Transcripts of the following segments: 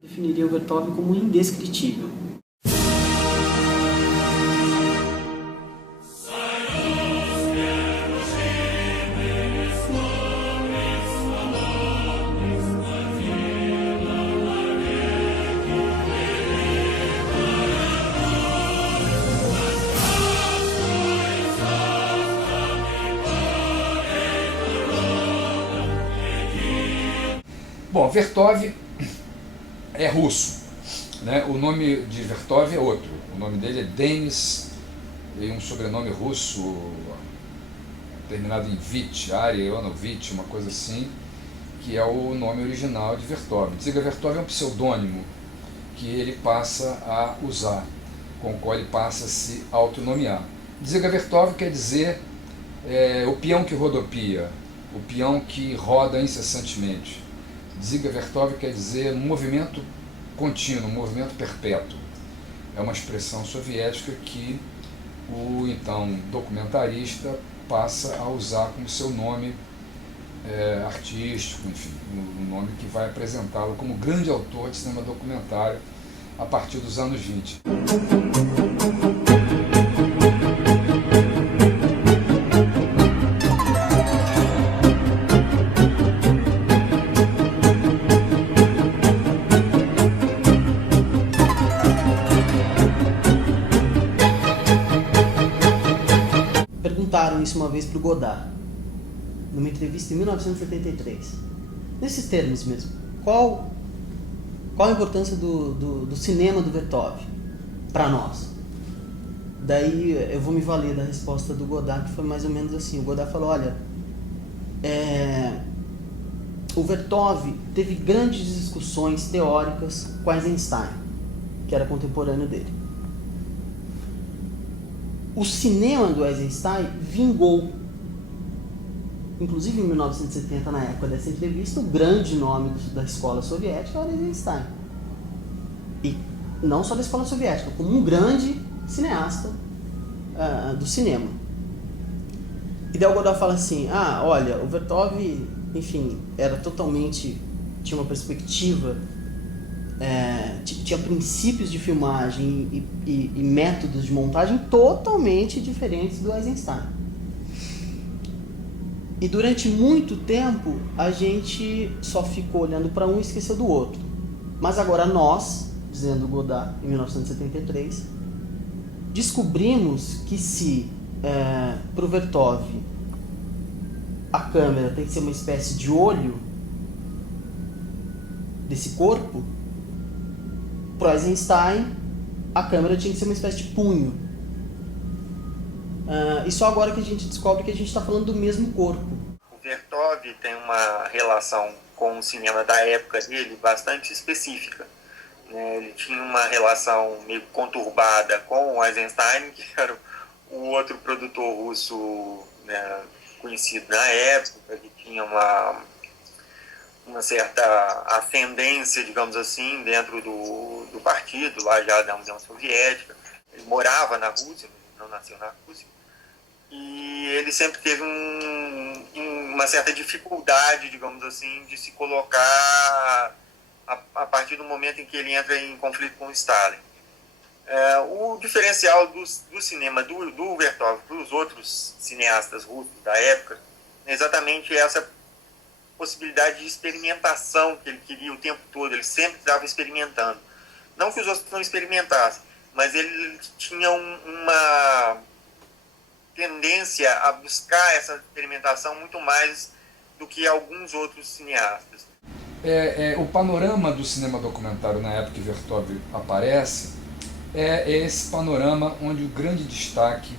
Definiria o Vertov como indescritível. Bom, Vertov é russo, né? O nome de Vertov é outro. O nome dele é Denis, e um sobrenome russo terminado em Vich, Arya Ivanovich, uma coisa assim, que é o nome original de Vertov. Dziga Vertov é um pseudônimo que ele passa a usar, com o qual ele passa a se autonomear. Dziga Vertov quer dizer o peão que rodopia, o peão que roda incessantemente. Dziga Vertov quer dizer movimento contínuo, movimento perpétuo. É uma expressão soviética que o então documentarista passa a usar como seu nome artístico, enfim, um nome que vai apresentá-lo como grande autor de cinema documentário a partir dos anos 20. Perguntaram isso uma vez para o Godard, numa entrevista em 1973. Nesses termos mesmo, qual a importância do cinema do Vertov para nós? Daí eu vou me valer da resposta do Godard, que foi mais ou menos assim. O Godard falou, olha, o Vertov teve grandes discussões teóricas com Eisenstein, que era contemporâneo dele. O cinema do Eisenstein vingou. Inclusive em 1970, na época dessa entrevista, o grande nome da escola soviética era Eisenstein. E não só da escola soviética, como um grande cineasta do cinema. E daí o Godard fala assim, olha, o Vertov, enfim, tinha uma perspectiva, tinha princípios de filmagem e métodos de montagem totalmente diferentes do Eisenstein. E durante muito tempo a gente só ficou olhando para um e esqueceu do outro. Mas agora nós, dizendo o Godard em 1973, descobrimos que se para o Vertov a câmera tem que ser uma espécie de olho desse corpo, para Eisenstein a câmera tinha que ser uma espécie de punho. E só agora que a gente descobre que a gente está falando do mesmo corpo. O Vertov tem uma relação com o cinema da época dele bastante específica. Ele tinha uma relação meio conturbada com o Eisenstein, que era o outro produtor russo, né, conhecido na época, que tinha uma certa ascendência, digamos assim, dentro do partido, lá já da União Soviética. Ele morava na Rússia, não nasceu na Rússia, e ele sempre teve uma certa dificuldade, digamos assim, de se colocar a partir do momento em que ele entra em conflito com o Stalin. O diferencial do cinema do Vertov para os outros cineastas russos da época é exatamente essa possibilidade de experimentação que ele queria o tempo todo. Ele sempre estava experimentando. Não que os outros não experimentassem, mas ele tinha uma tendência a buscar essa experimentação muito mais do que alguns outros cineastas. O panorama do cinema documentário na época que Vertov aparece é esse panorama onde o grande destaque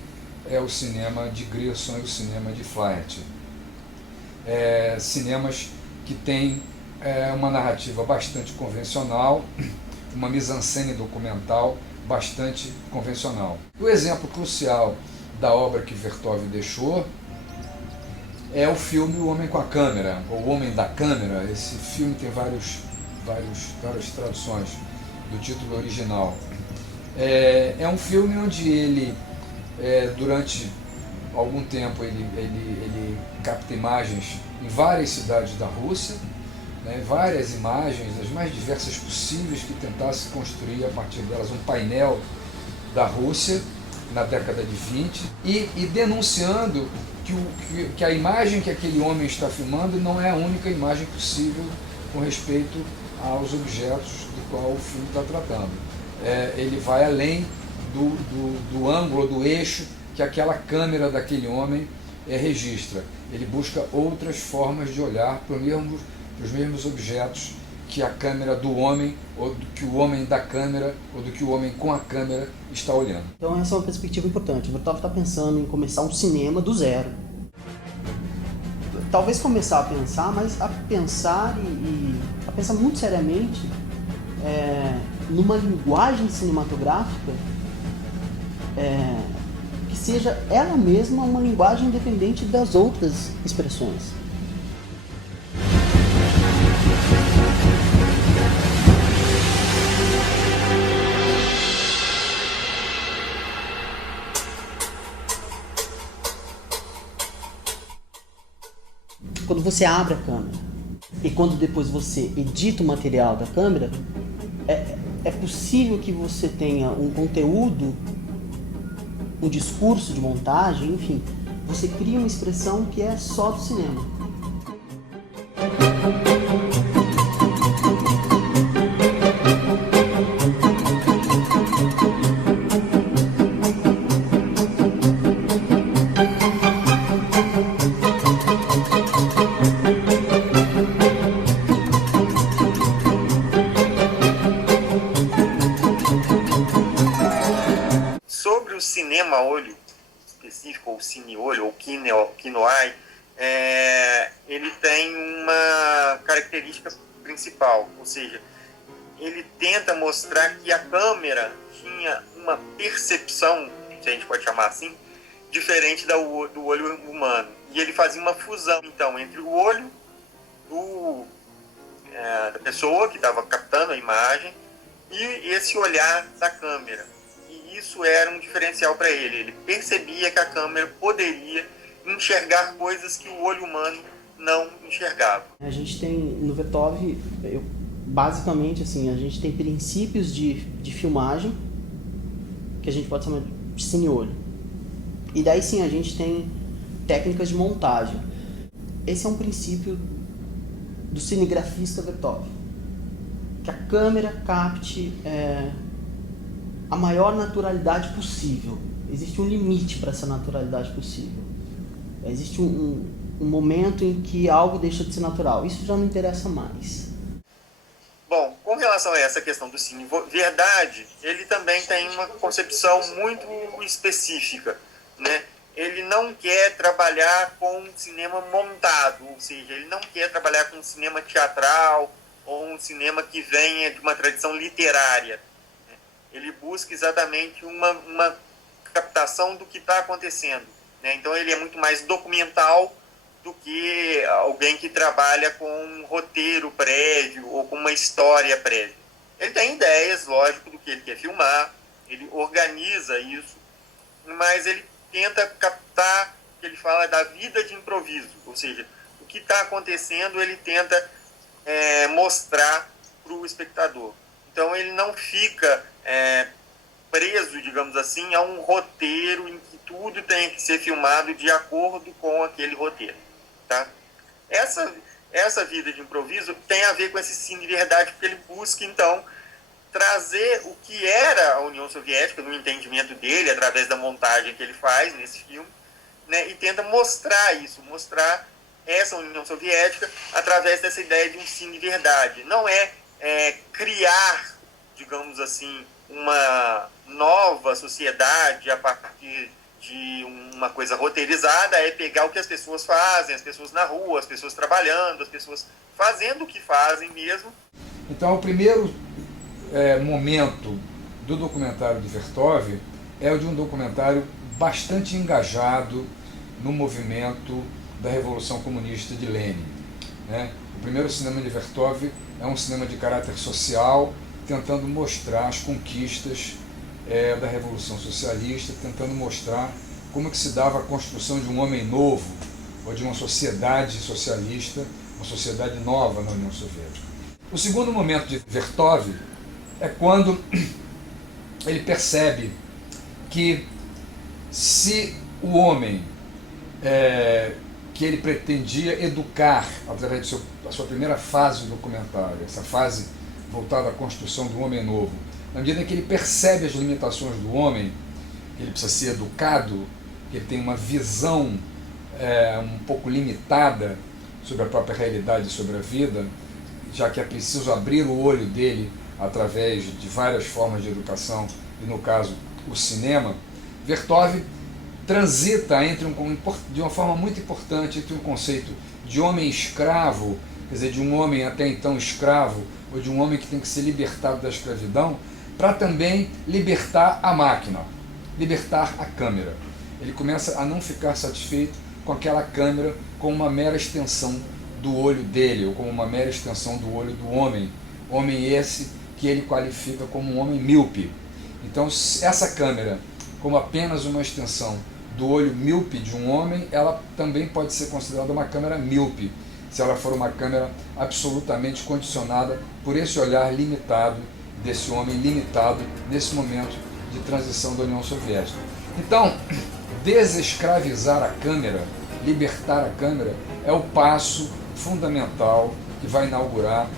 é o cinema de Grierson e o cinema de Flaherty. Cinemas que têm uma narrativa bastante convencional, uma mise-en-scène documental bastante convencional. O exemplo crucial da obra que Vertov deixou é o filme O Homem com a Câmera, ou O Homem da Câmera. Esse filme tem várias traduções do título original. É um filme onde ele, durante algum tempo, ele capta imagens em várias cidades da Rússia, né, várias imagens, as mais diversas possíveis, que tentasse construir a partir delas um painel da Rússia na década de 20 e denunciando que a imagem que aquele homem está filmando não é a única imagem possível com respeito aos objetos do qual o filme está tratando. Ele vai além do ângulo, do eixo que aquela câmera daquele homem registra. Ele busca outras formas de olhar para os mesmos objetos que a câmera do homem, ou do que o homem da câmera, ou do que o homem com a câmera está olhando. Então essa é uma perspectiva importante. O Vertov está pensando em começar um cinema do zero. Talvez começar a pensar, mas a pensar a pensar muito seriamente numa linguagem cinematográfica que seja ela mesma uma linguagem independente das outras expressões. Quando você abre a câmera e quando depois você edita o material da câmera, é possível que você tenha um conteúdo, um discurso de montagem, enfim, você cria uma expressão que é só do cinema. cinema-olho específico, ou cine-olho, ou kino-eye, ele tem uma característica principal, ou seja, ele tenta mostrar que a câmera tinha uma percepção, se a gente pode chamar assim, diferente do olho humano. E ele fazia uma fusão, então, entre o olho da pessoa que estava captando a imagem e esse olhar da câmera. E isso era um diferencial para ele. Ele percebia que a câmera poderia enxergar coisas que o olho humano não enxergava. A gente tem, no Vertov, basicamente, assim, a gente tem princípios de filmagem, que a gente pode chamar de cine-olho. E daí sim a gente tem técnicas de montagem. Esse é um princípio do cinegrafista Vertov. Que a câmera capte a maior naturalidade possível. Existe um limite para essa naturalidade possível. Existe um momento em que algo deixa de ser natural. Isso já não interessa mais. Bom, com relação a essa questão do cine verdade, ele também tem uma concepção muito específica, né? Ele não quer trabalhar com um cinema montado, ou seja, ele não quer trabalhar com um cinema teatral ou um cinema que venha de uma tradição literária. Ele busca exatamente uma captação do que está acontecendo, né? Então ele é muito mais documental do que alguém que trabalha com um roteiro prévio ou com uma história prévia. Ele tem ideias, lógico, do que ele quer filmar, ele organiza isso, mas ele tenta captar o que ele fala da vida de improviso, ou seja, o que está acontecendo ele tenta mostrar para o espectador. Então ele não fica preso, digamos assim, a um roteiro em que tudo tem que ser filmado de acordo com aquele roteiro. Tá? Essa vida de improviso tem a ver com esse cine verdade, porque ele busca, então, trazer o que era a União Soviética, no entendimento dele, através da montagem que ele faz nesse filme, né, e tenta mostrar isso, mostrar essa União Soviética através dessa ideia de um cine verdade. Não criar, digamos assim, uma nova sociedade a partir de uma coisa roteirizada, é pegar o que as pessoas fazem, as pessoas na rua, as pessoas trabalhando, as pessoas fazendo o que fazem mesmo. Então, o primeiro momento do documentário de Vertov é o de um documentário bastante engajado no movimento da Revolução Comunista de Lenin, né? O primeiro cinema de Vertov é um cinema de caráter social, tentando mostrar as conquistas da Revolução Socialista, tentando mostrar como que se dava a construção de um homem novo, ou de uma sociedade socialista uma sociedade nova na União Soviética. O segundo momento de Vertov é quando ele percebe que se o homem que ele pretendia educar através da sua primeira fase do documentário, essa fase voltada à construção do homem novo, na medida em que ele percebe as limitações do homem, que ele precisa ser educado, que ele tem uma visão um pouco limitada sobre a própria realidade e sobre a vida, já que é preciso abrir o olho dele através de várias formas de educação, e no caso o cinema, Vertov transita de uma forma muito importante entre um conceito de homem escravo, quer dizer, de um homem até então escravo, ou de um homem que tem que ser libertado da escravidão, para também libertar a máquina, libertar a câmera. Ele começa a não ficar satisfeito com aquela câmera como uma mera extensão do olho dele, ou como uma mera extensão do olho do homem esse que ele qualifica como um homem míope. Então, essa câmera, como apenas uma extensão do olho míope de um homem, ela também pode ser considerada uma câmera míope, se ela for uma câmera absolutamente condicionada por esse olhar limitado desse homem limitado nesse momento de transição da União Soviética. Então, desescravizar a câmera, libertar a câmera, é o passo fundamental que vai inaugurar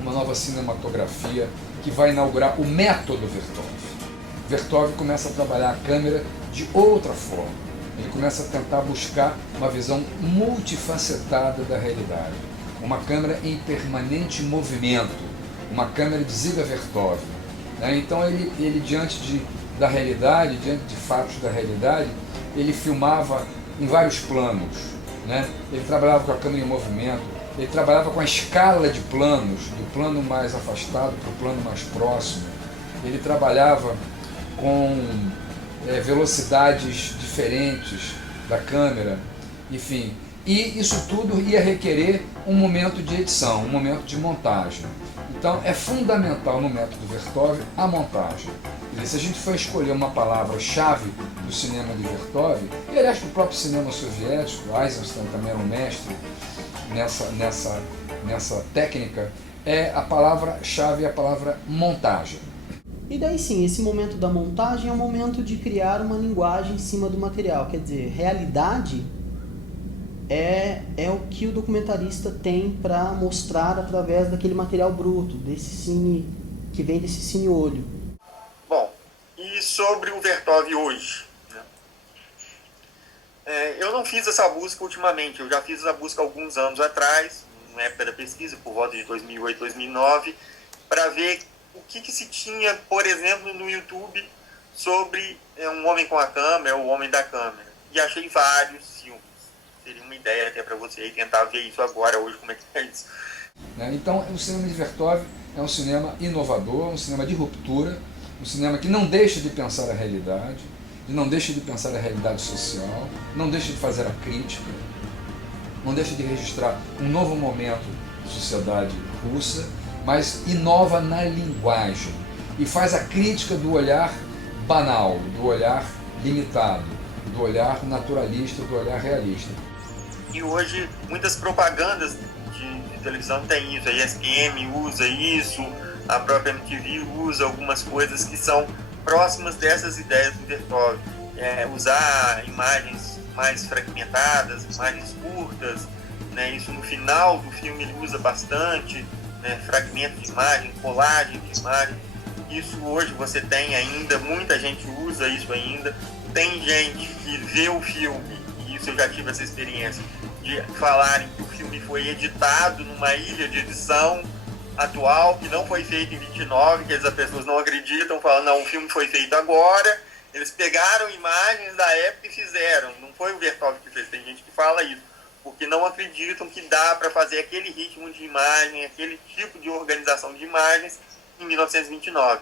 uma nova cinematografia, que vai inaugurar o método Vertov. Vertov começa a trabalhar a câmera de outra forma. Ele começa a tentar buscar uma visão multifacetada da realidade. Uma câmera em permanente movimento, uma câmera de Dziga Vertov. Então ele diante da realidade, diante de fatos da realidade, ele filmava em vários planos. Ele trabalhava com a câmera em movimento, ele trabalhava com a escala de planos, do plano mais afastado para o plano mais próximo. Ele trabalhava com velocidades diferentes da câmera, enfim. E isso tudo ia requerer um momento de edição, um momento de montagem. Então é fundamental no método Vertov a montagem. Quer dizer, se a gente for escolher uma palavra-chave do cinema de Vertov, e aliás para o próprio cinema soviético, Eisenstein também era um mestre nessa técnica, a palavra-chave é a palavra montagem. E daí sim, esse momento da montagem é o momento de criar uma linguagem em cima do material. Quer dizer, realidade é o que o documentarista tem para mostrar através daquele material bruto, desse cine que vem desse cine-olho. Bom, e sobre o Vertov hoje? Eu não fiz essa busca ultimamente, eu já fiz essa busca alguns anos atrás, na época da pesquisa, por volta de 2008, 2009, para ver o que se tinha, por exemplo, no YouTube sobre um homem com a câmera, o homem da câmera. E achei vários filmes. Seria uma ideia até para você tentar ver isso agora, hoje, como é que é isso. Então, o cinema de Vertov é um cinema inovador, um cinema de ruptura, um cinema que não deixa de pensar a realidade, não deixa de pensar a realidade social, não deixa de fazer a crítica, não deixa de registrar um novo momento da sociedade russa, mas inova na linguagem e faz a crítica do olhar banal, do olhar limitado, do olhar naturalista, do olhar realista. E hoje muitas propagandas de televisão têm isso, a ESPN usa isso, a própria MTV usa algumas coisas que são próximas dessas ideias do Vertov. Usar imagens mais fragmentadas, imagens curtas, isso no final do filme ele usa bastante, fragmento de imagem, colagem de imagem. Isso hoje você tem ainda, muita gente usa isso ainda. Tem gente que vê o filme, e isso eu já tive essa experiência, de falarem que o filme foi editado numa ilha de edição atual, que não foi feito em 29, que as pessoas não acreditam, falam, não, o filme foi feito agora, eles pegaram imagens da época e fizeram, não foi o Vertov que fez, tem gente que fala isso, porque não acreditam que dá para fazer aquele ritmo de imagem, aquele tipo de organização de imagens em 1929.